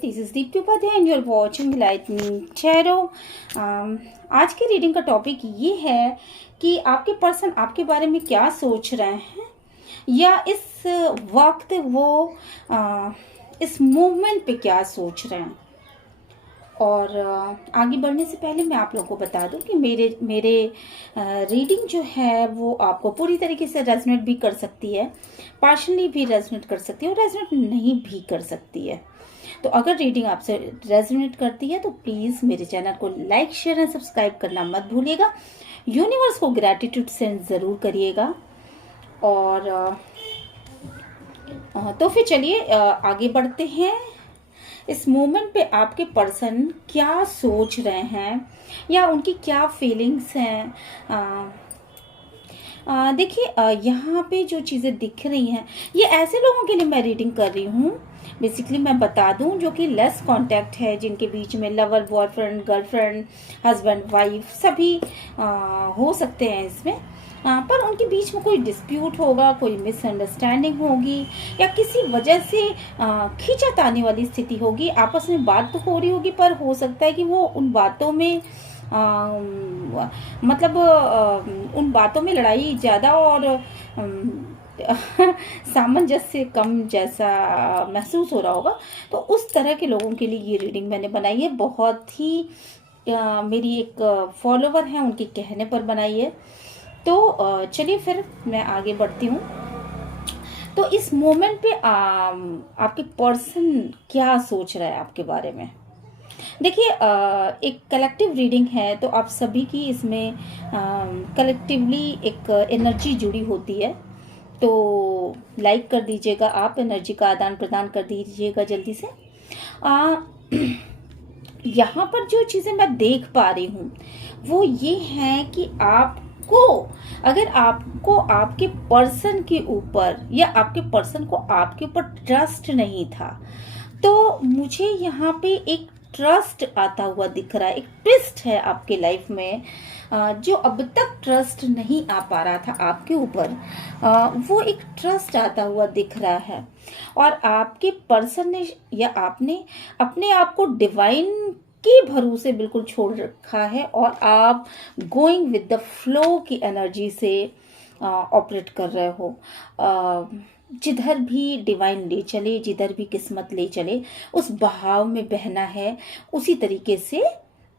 This is Deepti Upadhyay and you are watching lightning tarot. आज की reading का टॉपिक ये है कि आपके पर्सन आपके बारे में क्या सोच रहे हैं या इस वक्त वो इस मूवमेंट पे क्या सोच रहे हैं। और आगे बढ़ने से पहले मैं आप लोगों को बता दूं कि मेरे रीडिंग जो है वो आपको पूरी तरीके से रेजोनेट भी कर सकती है, पार्शली भी रेजोनेट कर सकती है और रेजोनेट नहीं भी कर सकती है। तो अगर रीडिंग आपसे रेजोनेट करती है तो प्लीज़ मेरे चैनल को लाइक शेयर एंड सब्सक्राइब करना मत भूलिएगा। यूनिवर्स को ग्रैटिट्यूड सेंड ज़रूर करिएगा। और तो फिर चलिए आगे बढ़ते हैं। इस मोमेंट पे आपके पर्सन क्या सोच रहे हैं या उनकी क्या फीलिंग्स हैं। देखिए यहाँ पे जो चीज़ें दिख रही हैं ये ऐसे लोगों के लिए मैं रीडिंग कर रही हूँ। बेसिकली मैं बता दूं जो कि लेस कांटेक्ट है, जिनके बीच में lover, boyfriend, girlfriend, husband, wife सभी हो सकते हैं इसमें। पर उनके बीच में कोई डिस्प्यूट होगा, कोई मिसअंडरस्टैंडिंग होगी या किसी वजह से खींचातानी वाली स्थिति होगी। आपस में बात तो हो रही होगी पर हो सकता है कि वो उन बातों में उन बातों में लड़ाई ज़्यादा और सामंजस्य कम जैसा महसूस हो रहा होगा। तो उस तरह के लोगों के लिए ये रीडिंग मैंने बनाई है। बहुत ही मेरी एक फॉलोवर है, उनके कहने पर बनाई है। तो चलिए फिर मैं आगे बढ़ती हूँ। तो इस मोमेंट पे आपके पर्सन क्या सोच रहा है आपके बारे में। देखिए एक कलेक्टिव रीडिंग है तो आप सभी की इसमें कलेक्टिवली एक एनर्जी जुड़ी होती है। तो लाइक कर दीजिएगा, आप एनर्जी का आदान प्रदान कर दीजिएगा जल्दी से। यहाँ पर जो चीज़ें मैं देख पा रही हूँ वो ये है कि अगर आपको आपके पर्सन के ऊपर या आपके पर्सन को आपके ऊपर ट्रस्ट नहीं था तो मुझे यहाँ पे एक ट्रस्ट आता हुआ दिख रहा है। एक ट्विस्ट है आपके लाइफ में जो अब तक ट्रस्ट नहीं आ पा रहा था आपके ऊपर, वो एक ट्रस्ट आता हुआ दिख रहा है। और आपके पर्सन ने या आपने अपने आप को डिवाइन के भरोसे बिल्कुल छोड़ रखा है और आप गोइंग विद द फ्लो की एनर्जी से ऑपरेट कर रहे हो। जिधर भी डिवाइन ले चले, जिधर भी किस्मत ले चले, उस बहाव में बहना है, उसी तरीके से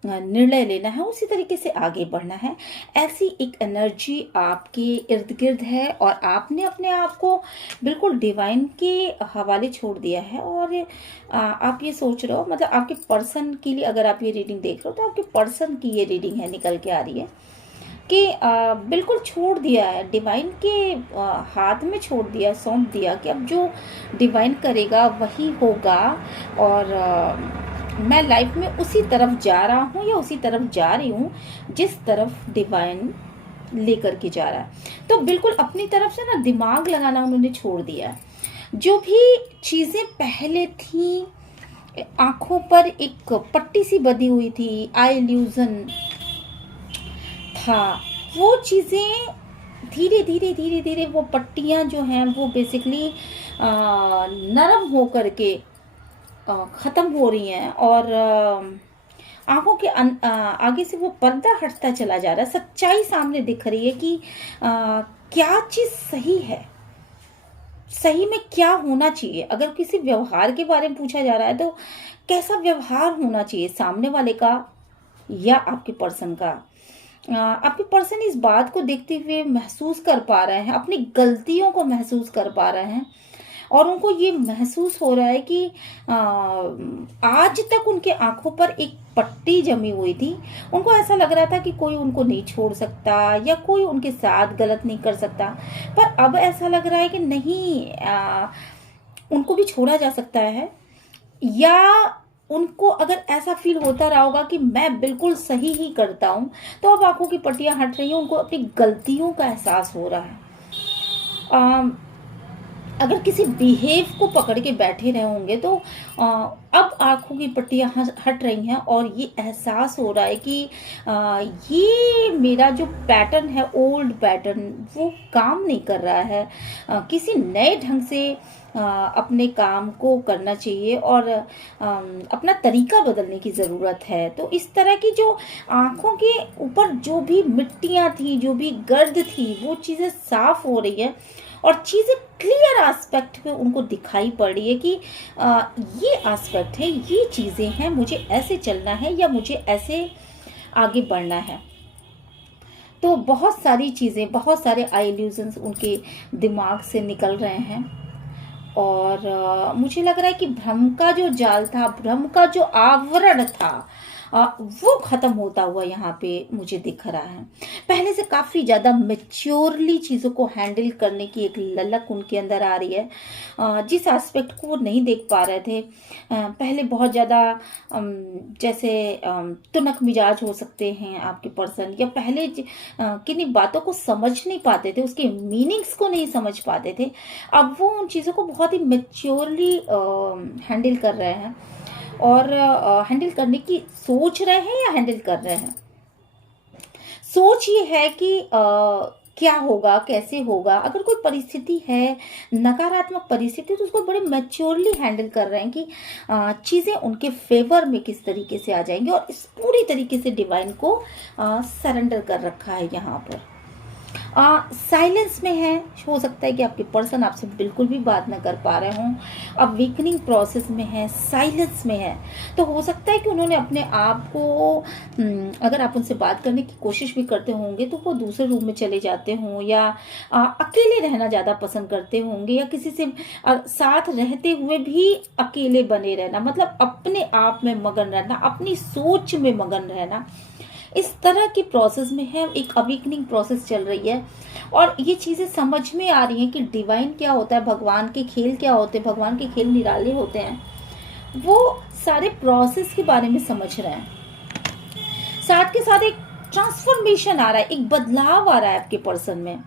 निर्णय लेना है, उसी तरीके से आगे बढ़ना है। ऐसी एक एनर्जी आपके इर्द गिर्द है और आपने अपने आप को बिल्कुल डिवाइन के हवाले छोड़ दिया है। और आप ये सोच रहे हो, मतलब आपके पर्सन के लिए अगर आप ये रीडिंग देख रहे हो तो आपके पर्सन की ये रीडिंग है, निकल के आ रही है कि बिल्कुल छोड़ दिया है, डिवाइन के हाथ में छोड़ दिया, सौंप दिया कि अब जो डिवाइन करेगा वही होगा। और मैं लाइफ में उसी तरफ जा रहा हूँ या उसी तरफ जा रही हूँ जिस तरफ डिवाइन लेकर के जा रहा है। तो बिल्कुल अपनी तरफ से ना दिमाग लगाना उन्होंने छोड़ दिया। जो भी चीज़ें पहले थी, आंखों पर एक पट्टी सी बंधी हुई थी, आई इल्यूजन था, वो चीज़ें धीरे धीरे धीरे धीरे वो पट्टियाँ जो हैं वो बेसिकली नरम हो करके ख़त्म हो रही हैं और आंखों के आगे से वो पर्दा हटता चला जा रहा है। सच्चाई सामने दिख रही है कि क्या चीज़ सही है, सही में क्या होना चाहिए। अगर किसी व्यवहार के बारे में पूछा जा रहा है तो कैसा व्यवहार होना चाहिए, सामने वाले का या आपके पर्सन का। आपके पर्सन इस बात को देखते हुए महसूस कर पा रहे हैं, अपनी गलतियों को महसूस कर पा रहे हैं और उनको ये महसूस हो रहा है कि आज तक उनके आंखों पर एक पट्टी जमी हुई थी। उनको ऐसा लग रहा था कि कोई उनको नहीं छोड़ सकता या कोई उनके साथ गलत नहीं कर सकता, पर अब ऐसा लग रहा है कि नहीं, उनको भी छोड़ा जा सकता है। या उनको अगर ऐसा फील होता रहा होगा कि मैं बिल्कुल सही ही करता हूँ, तो अब आंखों की पट्टियां हट रही हैं, उनको अपनी गलतियों का एहसास हो रहा है। अगर किसी बिहेव को पकड़ के बैठे रहे होंगे तो अब आंखों की पट्टियां हट रही हैं और ये एहसास हो रहा है कि ये मेरा जो पैटर्न है, ओल्ड पैटर्न, वो काम नहीं कर रहा है। किसी नए ढंग से अपने काम को करना चाहिए और अपना तरीका बदलने की ज़रूरत है। तो इस तरह की जो आँखों के ऊपर जो भी मिट्टियाँ थी, जो भी गर्द थी, वो चीज़ें साफ़ हो रही है और चीज़ें क्लियर एस्पेक्ट पे उनको दिखाई पड़ रही है कि ये एस्पेक्ट है, ये चीज़ें हैं, मुझे ऐसे चलना है या मुझे ऐसे आगे बढ़ना है। तो बहुत सारी चीज़ें, बहुत सारे इल्यूजन्स उनके दिमाग से निकल रहे हैं और मुझे लग रहा है कि भ्रम का जो जाल था, भ्रम का जो आवरण था, वो ख़त्म होता हुआ यहाँ पे मुझे दिख रहा है। पहले से काफ़ी ज़्यादा मैच्योरली चीज़ों को हैंडल करने की एक ललक उनके अंदर आ रही है, जिस एस्पेक्ट को वो नहीं देख पा रहे थे। पहले बहुत ज़्यादा जैसे तुनक मिजाज हो सकते हैं आपके पर्सन, या पहले किन्हीं बातों को समझ नहीं पाते थे, उसके मीनिंग्स को नहीं समझ पाते थे। अब वो उन चीज़ों को बहुत ही मैच्योरली हैंडल कर रहे हैं और हैंडल करने की सोच रहे हैं या हैंडल कर रहे हैं। सोच ये है कि क्या होगा, कैसे होगा, अगर कोई परिस्थिति है, नकारात्मक परिस्थिति, तो उसको बड़े मैच्योरली हैंडल कर रहे हैं कि चीज़ें उनके फेवर में किस तरीके से आ जाएंगी और इस पूरी तरीके से डिवाइन को सरेंडर कर रखा है यहाँ पर। साइलेंस में है, हो सकता है कि आपके पर्सन आपसे बिल्कुल भी बात ना कर पा रहे हों, अब वीकनिंग प्रोसेस में है, साइलेंस में है। तो हो सकता है कि उन्होंने अपने आप को, अगर आप उनसे बात करने की कोशिश भी करते होंगे तो वो दूसरे रूम में चले जाते हों, या अकेले रहना ज़्यादा पसंद करते होंगे, या किसी से साथ रहते हुए भी अकेले बने रहना, मतलब अपने आप में मगन रहना, अपनी सोच में मगन रहना। इस तरह की प्रोसेस में है, एक अवेकनिंग प्रोसेस चल रही है और ये चीज़ें समझ में आ रही हैं कि डिवाइन क्या होता है, भगवान के खेल क्या होते हैं, भगवान के खेल निराले होते हैं। वो सारे प्रोसेस के बारे में समझ रहे हैं। साथ के साथ एक ट्रांसफॉर्मेशन आ रहा है, एक बदलाव आ रहा है आपके पर्सन में,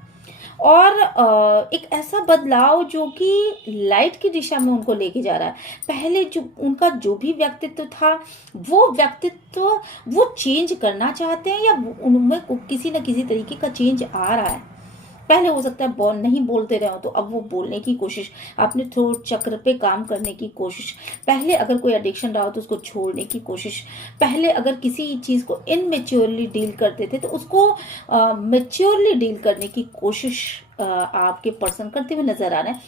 और एक ऐसा बदलाव जो कि लाइट की दिशा में उनको लेके जा रहा है। पहले जो उनका जो भी व्यक्तित्व था, वो व्यक्तित्व वो चेंज करना चाहते हैं, या उनमें किसी न किसी तरीके का चेंज आ रहा है। पहले हो सकता है नहीं बोलते रहे हो, तो अब वो बोलने की कोशिश, अपने थ्रोट चक्र पे काम करने की कोशिश, पहले अगर कोई एडिक्शन रहा हो तो उसको छोड़ने की कोशिश, पहले अगर किसी चीज़ को इनमेच्योरली डील करते थे तो उसको मैच्योरली डील करने की कोशिश आपके पर्सन करते हुए नजर आ रहे हैं।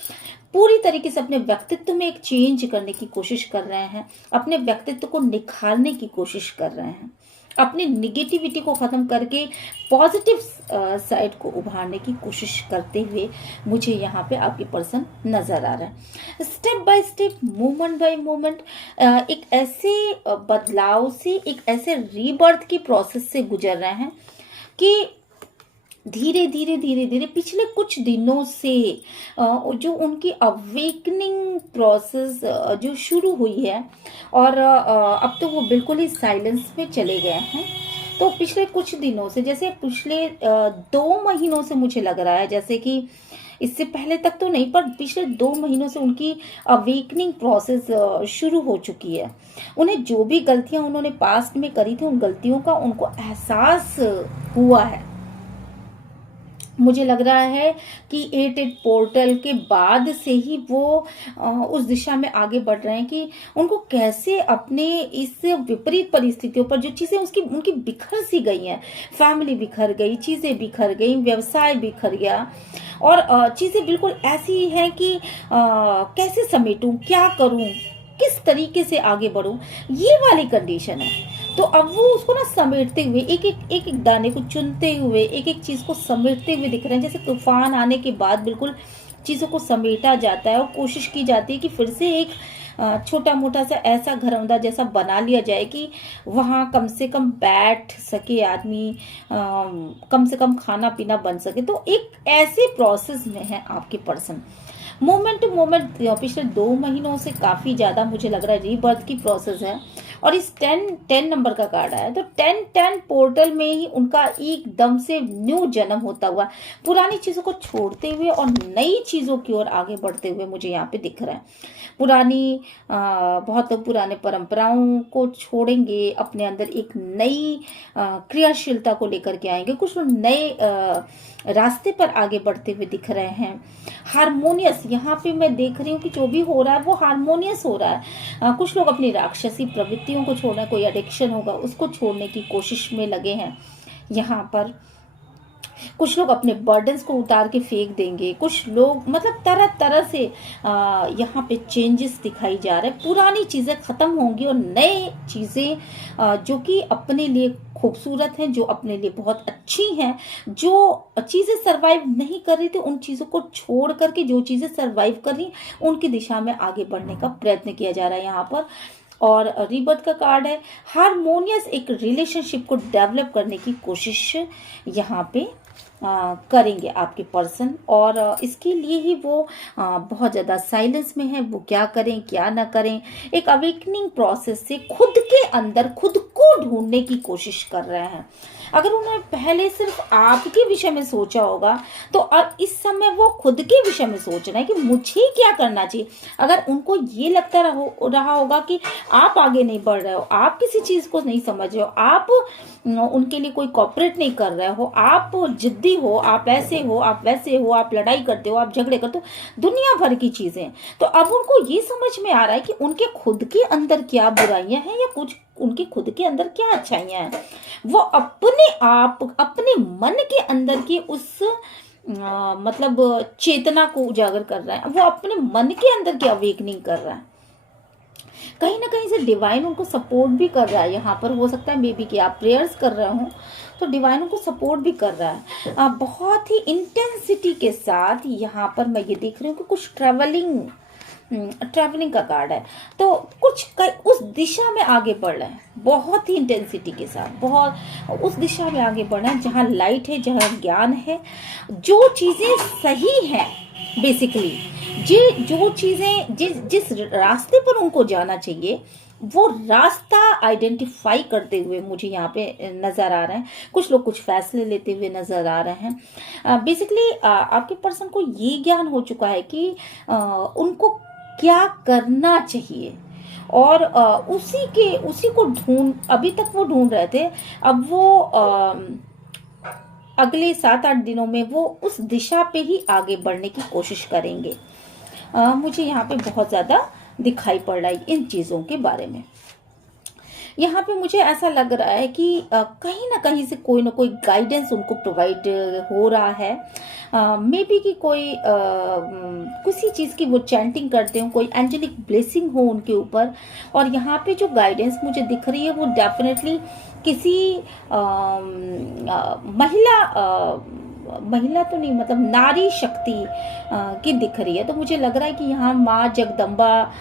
पूरी तरीके से अपने व्यक्तित्व में एक चेंज करने की कोशिश कर रहे हैं, अपने व्यक्तित्व को निखारने की कोशिश कर रहे हैं, अपनी निगेटिविटी को खत्म करके पॉजिटिव साइड को उभारने की कोशिश करते हुए मुझे यहाँ पे आपके पर्सन नजर आ रहा है। Step by step, moment bye moment, एक ऐसे बदलाव से, एक ऐसे रीबर्थ की प्रोसेस से गुजर रहे हैं कि धीरे धीरे धीरे धीरे पिछले कुछ दिनों से जो उनकी अवेकनिंग प्रोसेस जो शुरू हुई है, और अब तो वो बिल्कुल ही साइलेंस में चले गए हैं। तो पिछले कुछ दिनों से, जैसे पिछले 2 महीनों से मुझे लग रहा है, जैसे कि इससे पहले तक तो नहीं, पर पिछले 2 महीनों से उनकी अवेकनिंग प्रोसेस शुरू हो चुकी है। उन्हें जो भी गलतियां उन्होंने पास्ट में करी थी, उन गलतियों का उनको एहसास हुआ है। मुझे लग रहा है कि 8 पोर्टल के बाद से ही वो उस दिशा में आगे बढ़ रहे हैं कि उनको कैसे अपने इस विपरीत परिस्थितियों पर, जो चीज़ें उनकी बिखर सी गई हैं, फैमिली बिखर गई, चीज़ें बिखर गई, व्यवसाय बिखर गया, और चीज़ें बिल्कुल ऐसी हैं कि कैसे समेटूं, क्या करूं, किस तरीके से आगे बढ़ूं, ये वाली कंडीशन है। तो अब वो उसको ना समेटते हुए, एक एक दाने को चुनते हुए, एक एक चीज को समेटते हुए दिख रहे हैं। जैसे तूफान आने के बाद बिल्कुल चीजों को समेटा जाता है और कोशिश की जाती है कि फिर से एक छोटा मोटा सा ऐसा घरौंदा जैसा बना लिया जाए कि वहाँ कम से कम बैठ सके आदमी, कम से कम खाना पीना बन सके। तो एक ऐसे प्रोसेस में है आपके पर्सन। मोमेंट टू मोमेंट पिछले 2 महीनों से काफ़ी ज़्यादा मुझे लग रहा है रीबर्थ की प्रोसेस है, और इस 10 नंबर का कार्ड आया, तो 10 पोर्टल में ही उनका एकदम से न्यू जन्म होता हुआ, पुरानी चीजों को छोड़ते हुए और नई चीजों की ओर आगे बढ़ते हुए मुझे यहाँ पे दिख रहा है। पुरानी बहुत पुराने परंपराओं को छोड़ेंगे, अपने अंदर एक नई क्रियाशीलता को लेकर के आएंगे, कुछ लोग नए रास्ते पर आगे बढ़ते हुए दिख रहे हैं। हारमोनियस, यहाँ पे मैं देख रही हूँ कि जो भी हो रहा है वो हारमोनियस हो रहा है। कुछ लोग अपनी राक्षसी प्रवृत्तियों को छोड़ना, कोई एडिक्शन होगा उसको छोड़ने की कोशिश में लगे हैं यहाँ पर। कुछ लोग अपने बर्डन्स को उतार के फेंक देंगे, कुछ लोग मतलब तरह तरह से यहाँ पे चेंजेस दिखाई जा रहे हैं। पुरानी चीजें खत्म होंगी और नए चीजें जो कि अपने लिए खूबसूरत हैं, जो अपने लिए बहुत अच्छी हैं, जो चीजें सरवाइव नहीं कर रही थी उन चीजों को छोड़ करके जो चीजें सरवाइव कर रही उनकी दिशा में आगे बढ़ने का प्रयत्न किया जा रहा है यहाँ पर। और रीबर्थ का कार्ड है। हारमोनियस एक रिलेशनशिप को डेवलप करने की कोशिश यहाँ पे करेंगे आपके पर्सन, और इसके लिए ही वो बहुत ज़्यादा साइलेंस में है। वो क्या करें क्या ना करें, एक अवेकनिंग प्रोसेस से खुद के अंदर खुद को ढूंढने की कोशिश कर रहे हैं। अगर उन्होंने पहले सिर्फ आपके विषय में सोचा होगा तो अब इस समय वो खुद के विषय में सोच रहे हैं कि मुझे क्या करना चाहिए। अगर उनको ये लगता रहा होगा कि आप आगे नहीं बढ़ रहे हो, आप किसी चीज को नहीं समझ रहे हो, आप उनके लिए कोई कॉपरेट नहीं कर रहे हो, आप जिद्दी हो, आप ऐसे हो, आप वैसे हो, आप लड़ाई करते हो, आप झगड़े करते हो, दुनिया भर की चीजें, तो अब उनको ये समझ में आ रहा है कि उनके खुद के अंदर क्या बुराइयां हैं या कुछ उनके खुद के अंदर क्या अच्छाइयां हैं। वो अपने आप अपने मन के अंदर की उस मतलब चेतना को उजागर कर रहा है, वो अपने मन के अंदर की अवेकनिंग कर रहा है। कहीं ना कहीं से डिवाइन उनको सपोर्ट भी कर रहा है यहाँ पर। हो सकता है मे बी कि आप प्रेयर्स कर रहे हो तो डिवाइन उनको सपोर्ट भी कर रहा है बहुत ही इंटेंसिटी के साथ। यहाँ पर मैं ये देख रही हूँ कि कुछ ट्रैवलिंग का कार्ड है, तो कुछ उस दिशा में आगे बढ़ रहे हैं बहुत ही इंटेंसिटी के साथ, बहुत उस दिशा में आगे बढ़ रहे हैं जहाँ लाइट है, जहाँ ज्ञान है, जो चीजें सही हैं बेसिकली, जो चीजें जिस रास्ते पर उनको जाना चाहिए वो रास्ता आइडेंटिफाई करते हुए मुझे यहाँ पे नजर आ रहे हैं। कुछ लोग कुछ फैसले लेते हुए नजर आ रहे हैं। बेसिकली आपके पर्सन को ये ज्ञान हो चुका है कि उनको क्या करना चाहिए, और उसी को अभी तक वो ढूंढ रहे थे, अब वो अगले 7-8 दिनों में वो उस दिशा पे ही आगे बढ़ने की कोशिश करेंगे। मुझे यहाँ पे बहुत ज्यादा दिखाई पड़ रहा है इन चीजों के बारे में। यहाँ पे मुझे ऐसा लग रहा है कि कहीं ना कहीं से कोई ना कोई गाइडेंस उनको प्रोवाइड हो रहा है। मे बी कि कोई किसी चीज की वो चैंटिंग करते हो, कोई एंजेलिक ब्लेसिंग हो उनके ऊपर, और यहाँ पे जो गाइडेंस मुझे दिख रही है वो डेफिनेटली किसी महिला तो नहीं, मतलब नारी शक्ति की दिख रही है। तो मुझे लग रहा है कि यहाँ माँ जगदम्बा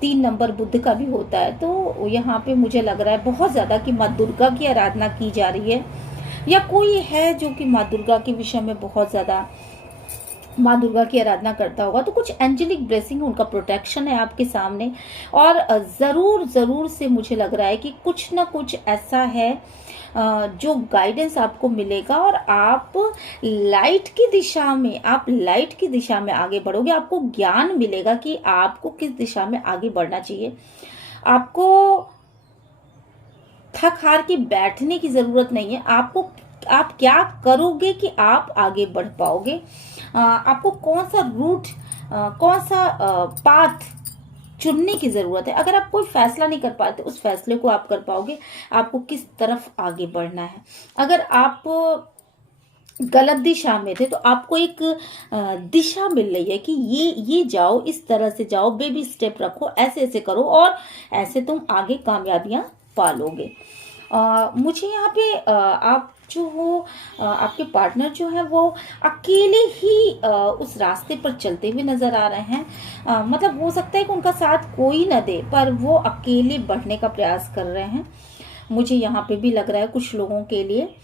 3 नंबर बुद्ध का भी होता है, तो यहाँ पे मुझे लग रहा है बहुत ज्यादा कि माँ दुर्गा की आराधना की जा रही है, या कोई है जो कि माँ दुर्गा के विषय में बहुत ज्यादा माँ दुर्गा की आराधना करता होगा। तो कुछ एंजेलिक ब्लेसिंग, उनका प्रोटेक्शन है आपके सामने, और जरूर से मुझे लग रहा है कि कुछ ना कुछ ऐसा है जो गाइडेंस आपको मिलेगा, और आप लाइट की दिशा में आगे बढ़ोगे। आपको ज्ञान मिलेगा कि आपको किस दिशा में आगे बढ़ना चाहिए। आपको थक हार के बैठने की जरूरत नहीं है। आप क्या करोगे कि आप आगे बढ़ पाओगे। आपको कौन सा रूट, कौन सा पाथ चुनने की जरूरत है। अगर आप कोई फैसला नहीं कर पाते, उस फैसले को आप कर पाओगे, आपको किस तरफ आगे बढ़ना है। अगर आप गलत दिशा में थे तो आपको एक दिशा मिल रही है कि ये जाओ, इस तरह से जाओ, बेबी स्टेप रखो, ऐसे ऐसे करो, और ऐसे तुम आगे कामयाबियां पालोगे। मुझे यहाँ पे आप जो हो, आपके पार्टनर जो है वो अकेले ही उस रास्ते पर चलते हुए नजर आ रहे हैं। मतलब हो सकता है कि उनका साथ कोई न दे, पर वो अकेले बढ़ने का प्रयास कर रहे हैं, मुझे यहाँ पे भी लग रहा है कुछ लोगों के लिए।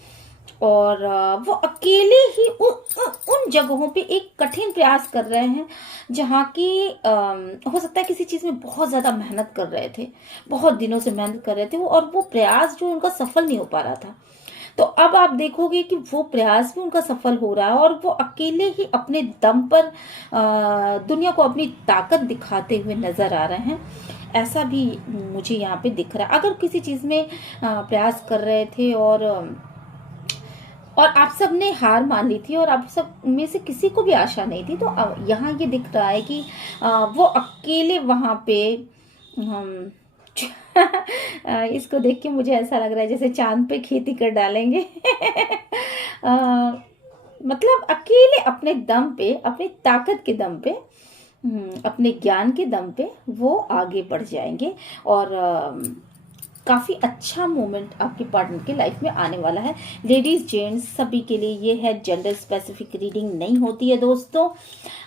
और वो अकेले ही उन जगहों पे एक कठिन प्रयास कर रहे हैं जहाँ की हो सकता है किसी चीज में बहुत ज्यादा मेहनत कर रहे थे, बहुत दिनों से मेहनत कर रहे थे और वो प्रयास जो उनका सफल नहीं हो पा रहा था। तो अब आप देखोगे कि वो प्रयास भी उनका सफल हो रहा है और वो अकेले ही अपने दम पर दुनिया को अपनी ताकत दिखाते हुए नजर आ रहे हैं। ऐसा भी मुझे यहाँ पे दिख रहा है। अगर किसी चीज में प्रयास कर रहे थे और आप सब ने हार मान ली थी और आप सब में से किसी को भी आशा नहीं थी, तो यहाँ ये दिख रहा है कि वो अकेले वहां पे हम इसको देख के मुझे ऐसा लग रहा है जैसे चांद पे खेती कर डालेंगे। मतलब अकेले अपने दम पे, अपनी ताकत के दम पे, अपने ज्ञान के दम पे वो आगे बढ़ जाएंगे और काफ़ी अच्छा मोमेंट आपके पार्टनर की लाइफ में आने वाला है। लेडीज जेंट्स सभी के लिए ये है, जेंडर स्पेसिफिक रीडिंग नहीं होती है दोस्तों।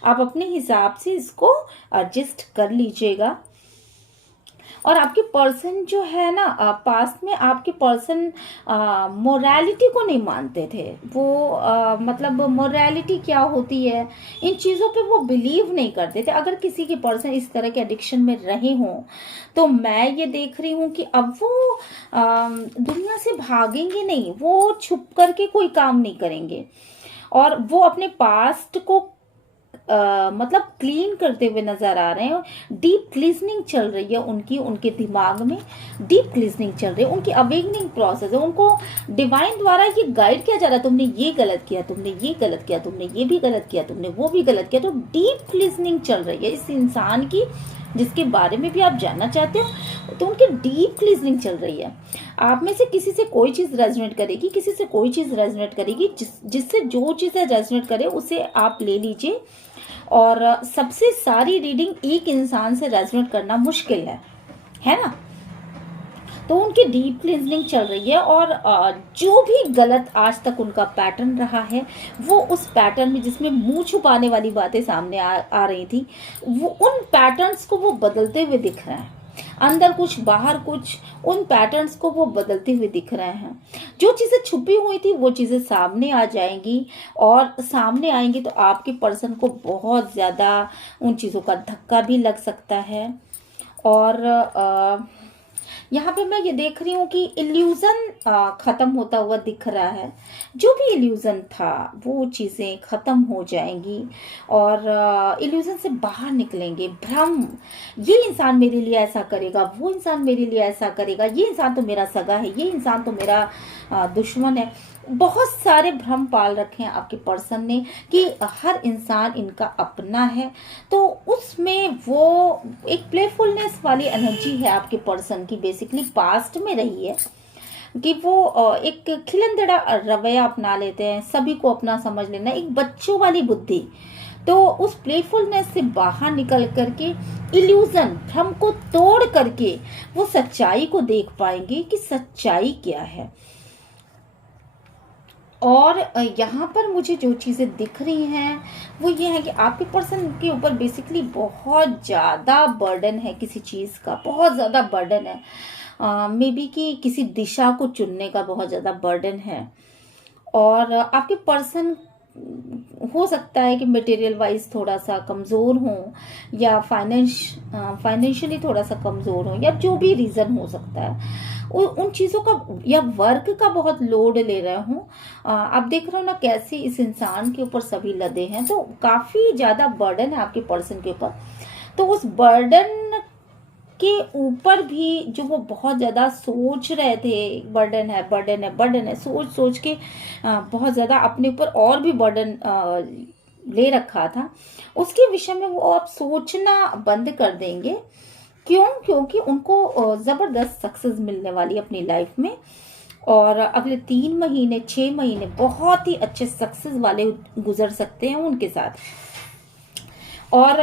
आप अपने हिसाब से इसको एडजस्ट कर लीजिएगा। और आपके पर्सन जो है ना, पास्ट में आपके पर्सन मोरालिटी को नहीं मानते थे। वो मतलब मोरालिटी क्या होती है, इन चीज़ों पे वो बिलीव नहीं करते थे। अगर किसी के पर्सन इस तरह के एडिक्शन में रहे हों तो मैं ये देख रही हूँ कि अब वो दुनिया से भागेंगे नहीं, वो छुप करके कोई काम नहीं करेंगे और वो अपने पास्ट को मतलब क्लीन करते हुए नजर आ रहे हैं। डीप क्लीजनिंग चल रही है उनके दिमाग में, डीप क्लीजनिंग चल रही है, उनकी अवेकनिंग प्रोसेस है। उनको डिवाइन द्वारा ये गाइड किया जा रहा है, तुमने ये गलत किया, तुमने ये गलत किया, तुमने ये भी गलत किया, तुमने वो भी गलत किया। तो डीप क्लीजनिंग चल रही है इस इंसान की, जिसके बारे में भी आप जानना चाहते हो। तो उनकी डीप क्लीजनिंग चल रही है। आप में से किसी से कोई चीज रेजोनेट करेगी, किसी से कोई चीज रेजोनेट करेगी, जिससे जो चीजें रेजोनेट करे उसे आप ले लीजिए। और सबसे सारी रीडिंग एक इंसान से रेजोनेट करना मुश्किल है ना। तो उनकी डीप क्लींजिंग चल रही है और जो भी गलत आज तक उनका पैटर्न रहा है, वो उस पैटर्न में जिसमें मुंह छुपाने वाली बातें सामने आ रही थी, वो उन पैटर्न्स को वो बदलते हुए दिख रहे हैं। अंदर कुछ बाहर कुछ, उन पैटर्न्स को वो बदलते हुए दिख रहे हैं। जो चीजें छुपी हुई थी वो चीजें सामने आ जाएंगी और सामने आएंगी तो आपके पर्सन को बहुत ज्यादा उन चीजों का धक्का भी लग सकता है। और यहाँ पे मैं ये देख रही हूँ कि इल्यूजन खत्म होता हुआ दिख रहा है। जो भी इल्यूजन था वो चीजें खत्म हो जाएंगी और इल्यूजन से बाहर निकलेंगे। भ्रम, ये इंसान मेरे लिए ऐसा करेगा, वो इंसान मेरे लिए ऐसा करेगा, ये इंसान तो मेरा सगा है, ये इंसान तो मेरा दुश्मन है। बहुत सारे भ्रम पाल रखे हैं आपके पर्सन ने कि हर इंसान इनका अपना है। तो उसमें वो एक प्लेफुलनेस वाली एनर्जी है आपके पर्सन की, बेसिकली पास्ट में रही है कि वो एक खिलंदड़ा रवैया अपना लेते हैं, सभी को अपना समझ लेना, एक बच्चों वाली बुद्धि। तो उस प्लेफुलनेस से बाहर निकल करके, इल्यूजन भ्रम को तोड़ करके वो सच्चाई को देख पाएंगे कि सच्चाई क्या है। और यहाँ पर मुझे जो चीज़ें दिख रही हैं वो ये है कि आपके पर्सन के ऊपर बेसिकली बहुत ज़्यादा बर्डन है, किसी चीज़ का बहुत ज़्यादा बर्डन है। मे बी कि किसी दिशा को चुनने का बहुत ज़्यादा बर्डन है। और आपके पर्सन हो सकता है कि मटेरियल वाइज थोड़ा सा कमज़ोर हो या फाइनेंशियली थोड़ा सा कमज़ोर हो, या जो भी रीज़न हो सकता है उन चीज़ों का, या वर्क का बहुत लोड ले रहे हो। आप देख रहे हो ना कैसे इस इंसान के ऊपर सभी लदे हैं। तो काफ़ी ज़्यादा बर्डन है आपके पर्सन के ऊपर। तो उस बर्डन के ऊपर भी जो वो बहुत ज़्यादा सोच रहे थे, बर्डन है बर्डन है बर्डन है, सोच सोच के बहुत ज़्यादा अपने ऊपर और भी बर्डन ले रखा था, उसके विषय में वो अब सोचना बंद कर देंगे। क्यों? क्योंकि उनको ज़बरदस्त सक्सेस मिलने वाली अपनी लाइफ में। और अगले 3 महीने 6 महीने बहुत ही अच्छे सक्सेस वाले गुजर सकते हैं उनके साथ। और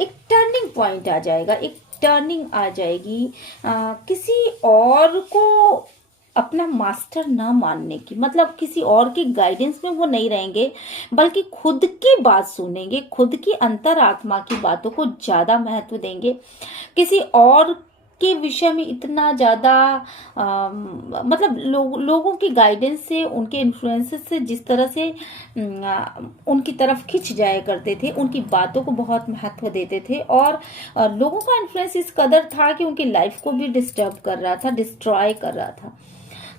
एक टर्निंग पॉइंट आ जाएगा, एक टर्निंग आ जाएगी किसी और को अपना मास्टर ना मानने की, मतलब किसी और के गाइडेंस में वो नहीं रहेंगे, बल्कि खुद की बात सुनेंगे, खुद की अंतरात्मा की बातों को ज्यादा महत्व देंगे। किसी और के विषय में इतना ज़्यादा मतलब लोगों की गाइडेंस से, उनके इन्फ्लुएंसेस से जिस तरह से उनकी तरफ खिंच जाया करते थे, उनकी बातों को बहुत महत्व देते थे, और लोगों का इन्फ्लुएंस इस कदर था कि उनकी लाइफ को भी डिस्टर्ब कर रहा था, डिस्ट्रॉय कर रहा था।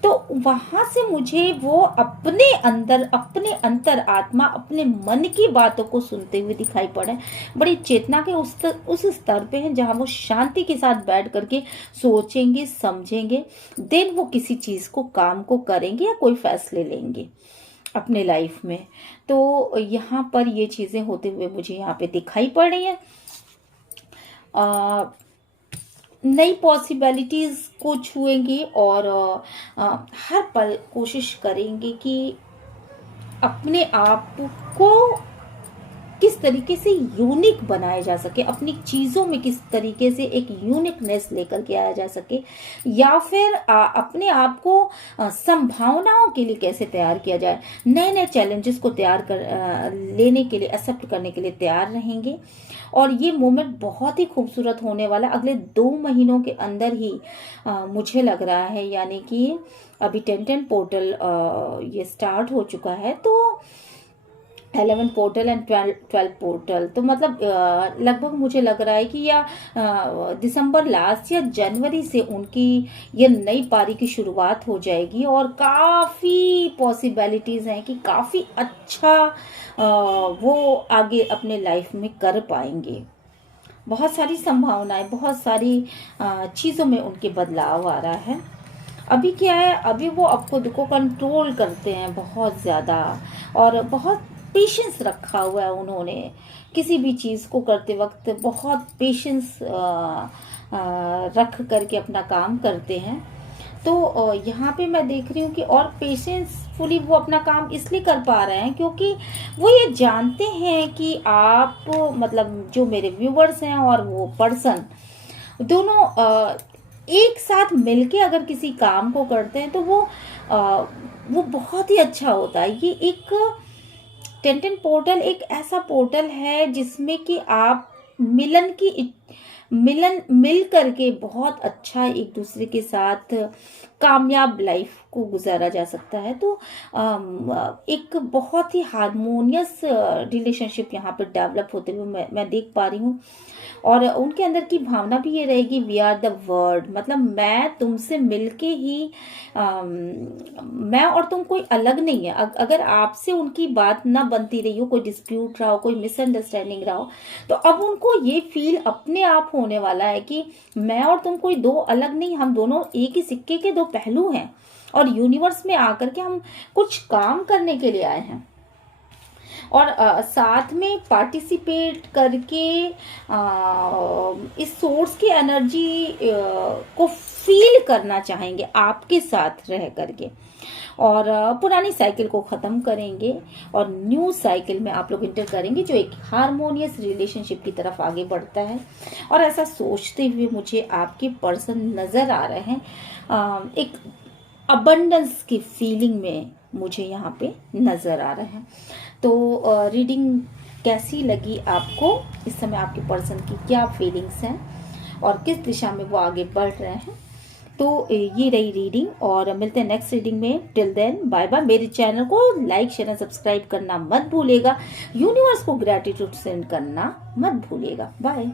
तो वहां से मुझे वो अपने अंदर, अपने अंतर आत्मा, अपने मन की बातों को सुनते हुए दिखाई पड़े। बड़ी चेतना के उस स्तर पे हैं जहां वो शांति के साथ बैठ करके सोचेंगे, समझेंगे, देन वो किसी चीज को, काम को करेंगे या कोई फैसले लेंगे अपने लाइफ में। तो यहाँ पर ये चीजें होते हुए मुझे यहाँ पे दिखाई पड़ रही है। नई पॉसिबिलिटीज को छुएंगे और हर पल कोशिश करेंगे कि अपने आप को किस तरीके से यूनिक बनाया जा सके, अपनी चीज़ों में किस तरीके से एक यूनिकनेस लेकर के आया जा सके, या फिर अपने आप को संभावनाओं के लिए कैसे तैयार किया जाए। नए नए चैलेंजेस को तैयार कर लेने के लिए, एक्सेप्ट करने के लिए तैयार रहेंगे। और ये मोमेंट बहुत ही खूबसूरत होने वाला अगले 2 महीनों के अंदर ही मुझे लग रहा है। यानी कि अभी 10 पोर्टल ये स्टार्ट हो चुका है, तो 11 पोर्टल एंड 12 पोर्टल, तो मतलब लगभग मुझे लग रहा है कि या दिसंबर लास्ट या जनवरी से उनकी ये नई पारी की शुरुआत हो जाएगी। और काफ़ी पॉसिबिलिटीज़ हैं कि काफ़ी अच्छा वो आगे अपने लाइफ में कर पाएंगे। बहुत सारी संभावनाएं, बहुत सारी चीज़ों में उनके बदलाव आ रहा है। अभी क्या है, अभी वो अब खुद को कंट्रोल करते हैं बहुत ज़्यादा, और बहुत पेशेंस रखा हुआ है उन्होंने। किसी भी चीज़ को करते वक्त बहुत पेशेंस रख करके अपना काम करते हैं। तो यहाँ पे मैं देख रही हूँ कि और पेशेंसफुली वो अपना काम इसलिए कर पा रहे हैं क्योंकि वो ये जानते हैं कि आप, मतलब जो मेरे व्यूवर्स हैं और वो पर्सन, दोनों एक साथ मिलके अगर किसी काम को करते हैं तो वो बहुत ही अच्छा होता है। ये एक 10 पोर्टल एक ऐसा पोर्टल है जिसमें कि आप मिल करके बहुत अच्छा एक दूसरे के साथ कामयाब लाइफ को गुजारा जा सकता है। तो एक बहुत ही हारमोनियस रिलेशनशिप यहाँ पर डेवलप होते हुए मैं देख पा रही हूँ। और उनके अंदर की भावना भी ये रहेगी, वी आर द वर्ड, मतलब मैं तुमसे मिलके ही मैं और तुम कोई अलग नहीं है। अगर आपसे उनकी बात ना बनती रही हो, कोई डिस्प्यूट रहा हो, कोई मिसअंडरस्टैंडिंग रहा हो, तो अब उनको ये फील अपने आप होने वाला है कि मैं और तुम कोई 2 अलग नहीं, हम दोनों एक ही सिक्के के 2 पहलू हैं, और यूनिवर्स में आकर के हम कुछ काम करने के लिए आए हैं। और साथ में पार्टिसिपेट करके इस सोर्स की एनर्जी को फील करना चाहेंगे आपके साथ रह करके, और पुरानी साइकिल को ख़त्म करेंगे और न्यू साइकिल में आप लोग इंटर करेंगे जो एक हारमोनियस रिलेशनशिप की तरफ आगे बढ़ता है। और ऐसा सोचते हुए मुझे आपके पर्सन नज़र आ रहे हैं, एक अबंडेंस की फीलिंग में मुझे यहाँ पे नज़र आ रहे हैं। तो रीडिंग कैसी लगी आपको, इस समय आपके पर्सन की क्या फीलिंग्स हैं और किस दिशा में वो आगे बढ़ रहे हैं। तो ये रही रीडिंग, और मिलते हैं नेक्स्ट रीडिंग में। Till then bye bye. मेरे चैनल को लाइक, शेयर एंड सब्सक्राइब करना मत भूलिएगा। यूनिवर्स को ग्रैटिट्यूड सेंड करना मत भूलिएगा। बाय।